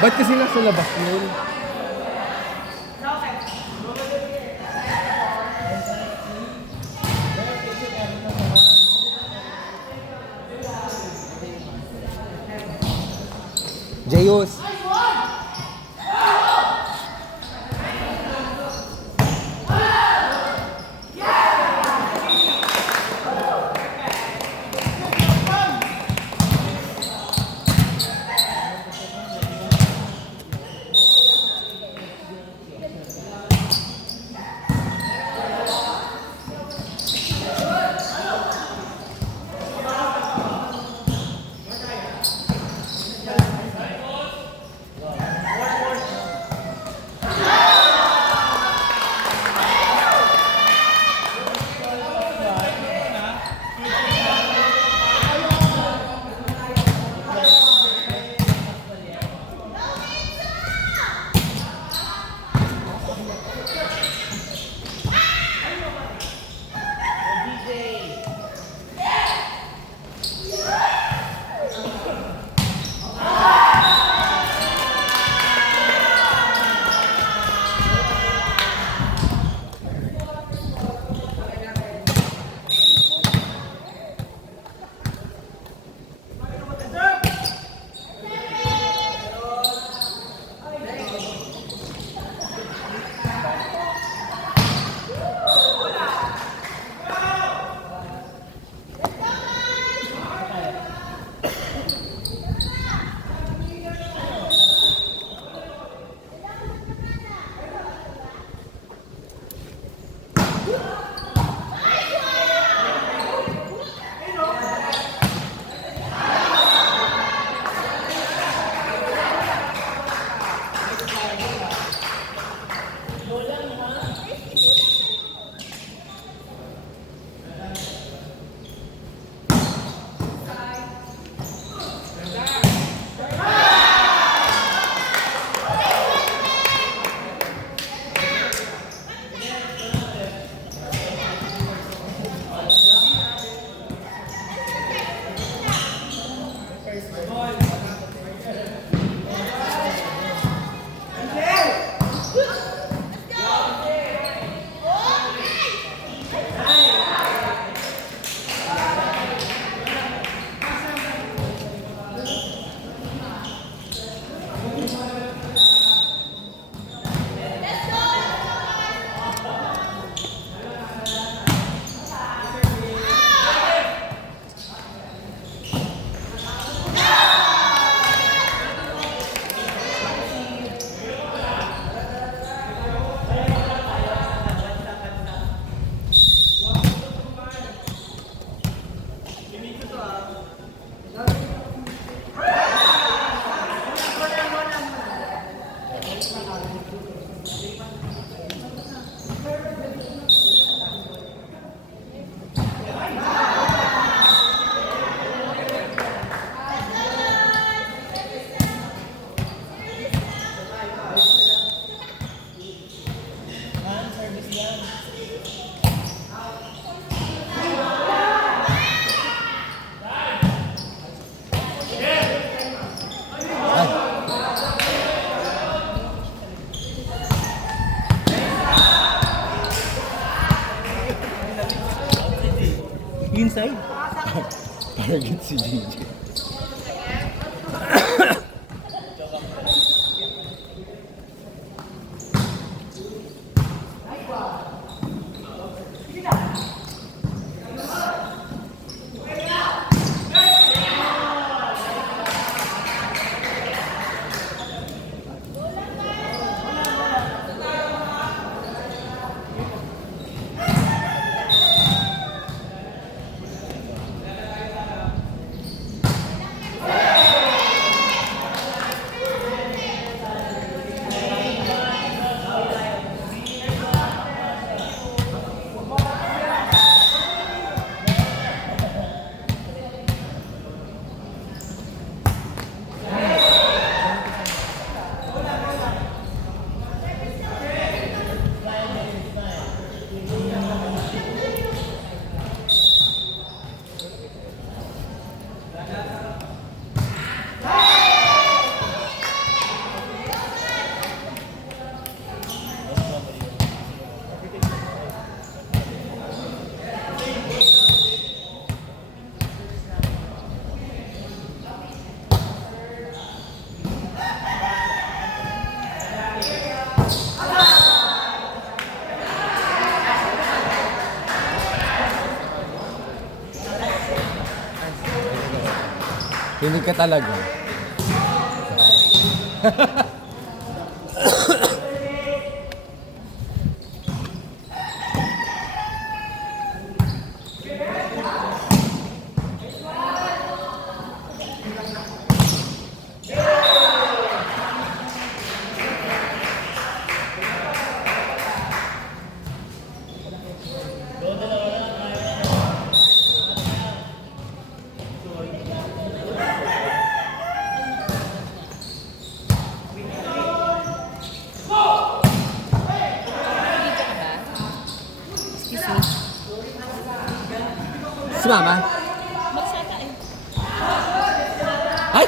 Ba't kasi nasa labas yun? Jayus. Inside? Parang si DJ. Hinig ka talaga. Si Mama? Magsaka eh. Ay!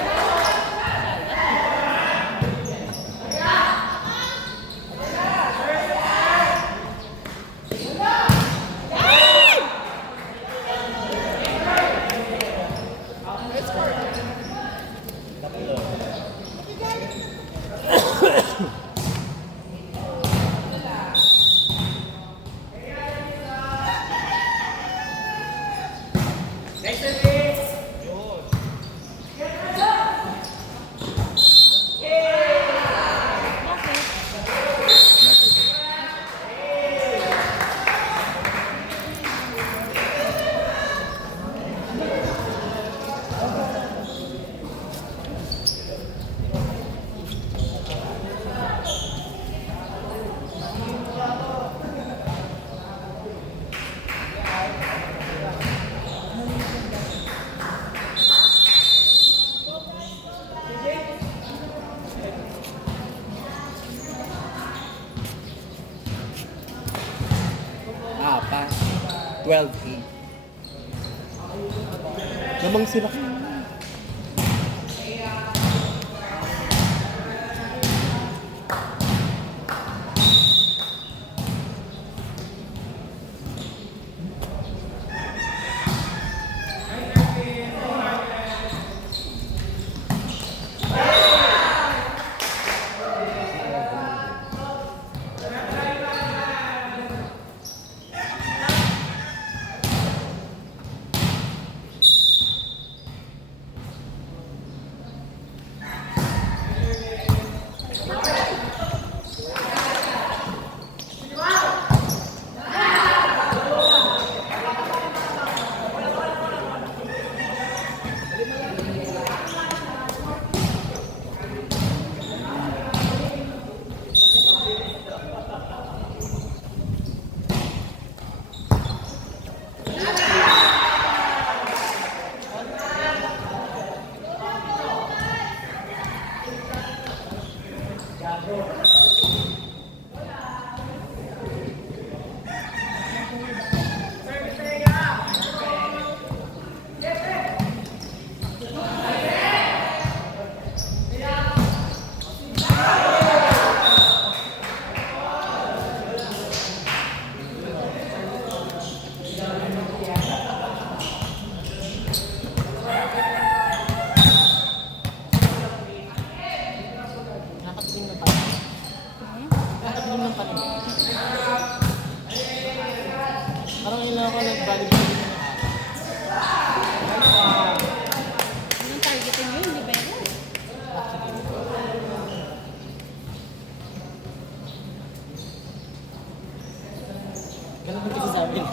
Pa. 12-8. Namang sila. Nakatilim na pala. Nakatilim na pala. Parang ilan ako nag-volleyball din ng araw. Anong targetin yun, libero? Ganun din kasi sa amin.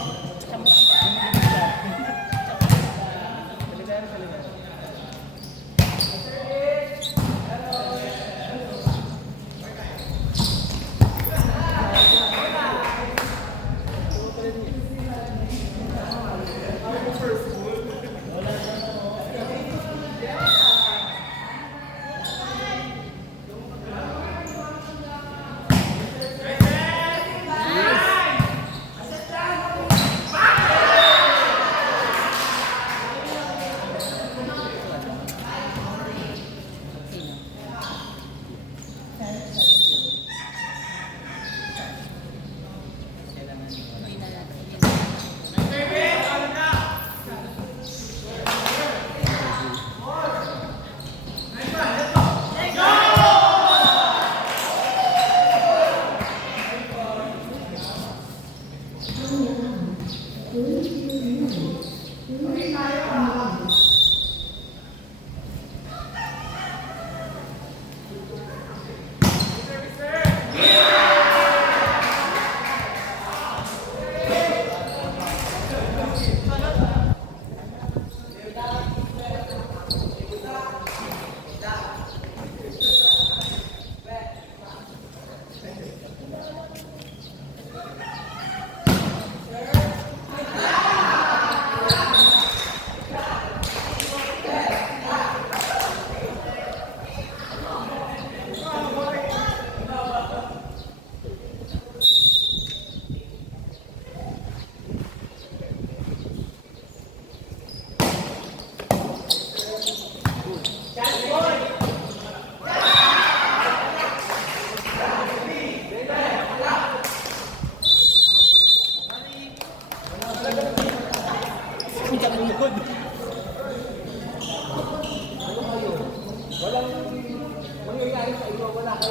Sa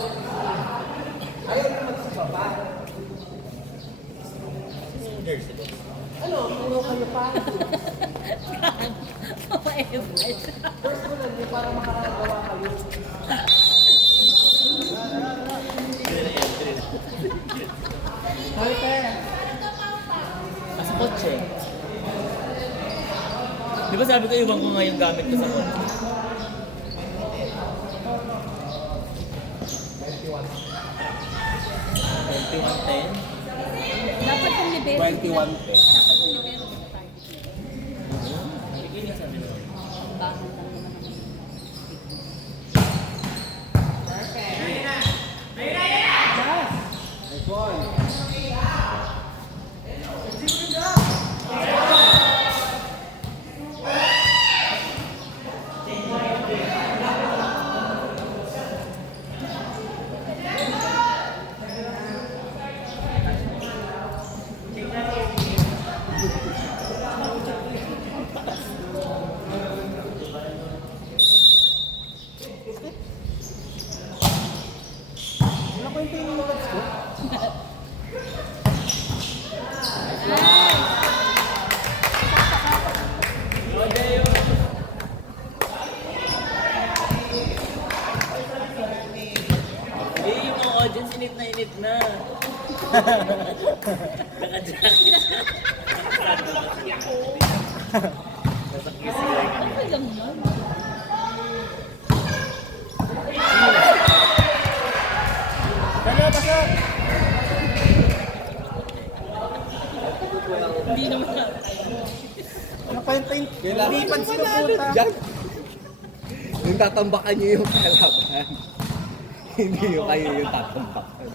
kotse. Di ba sabi ko, iwan ko nga yung gamit ko sa kotse. 2110. Dapat yung libero. 21 pe. Dapat yung libero sa target nila. Sige nga sabi mo. Ang bahan lang naman ng Ano ko yung pinilabas ko? Hindi, yung mga audience, init na init na. Naka-jacket. Ano lang yun? Kaya basta. Hindi naman na. Ano pa yung paint? Hindi pa sinupunta. Diyan. Yung tatambakan niyo yung kalaban. Hindi yung kayo yung tatambakan.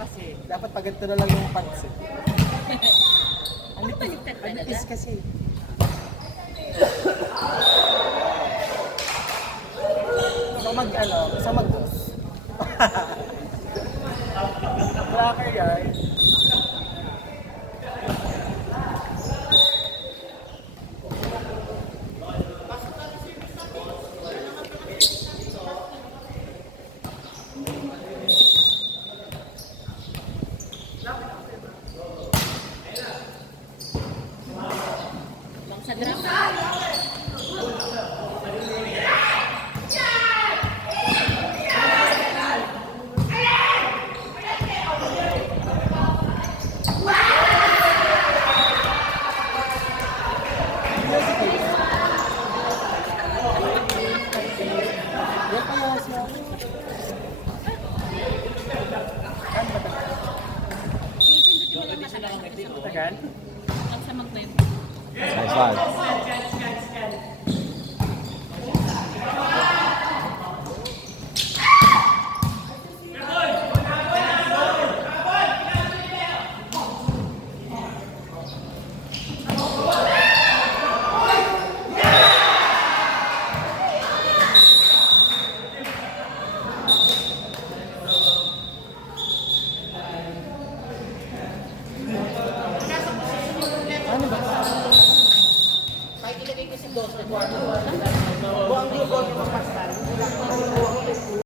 Kasi dapat pag ganito na lang yung pansit. Baliktad talaga. Anipis kasi. So mag-dos. Cracker yan. Bang sa drama. Yan kaya siya. Ipindutin mo lang matagal. Tagal? Pag sa mag-web. Nice one. Ano ba? Kahit ilagay ko sa 12 kwarto. Buang yung gold ng pastal.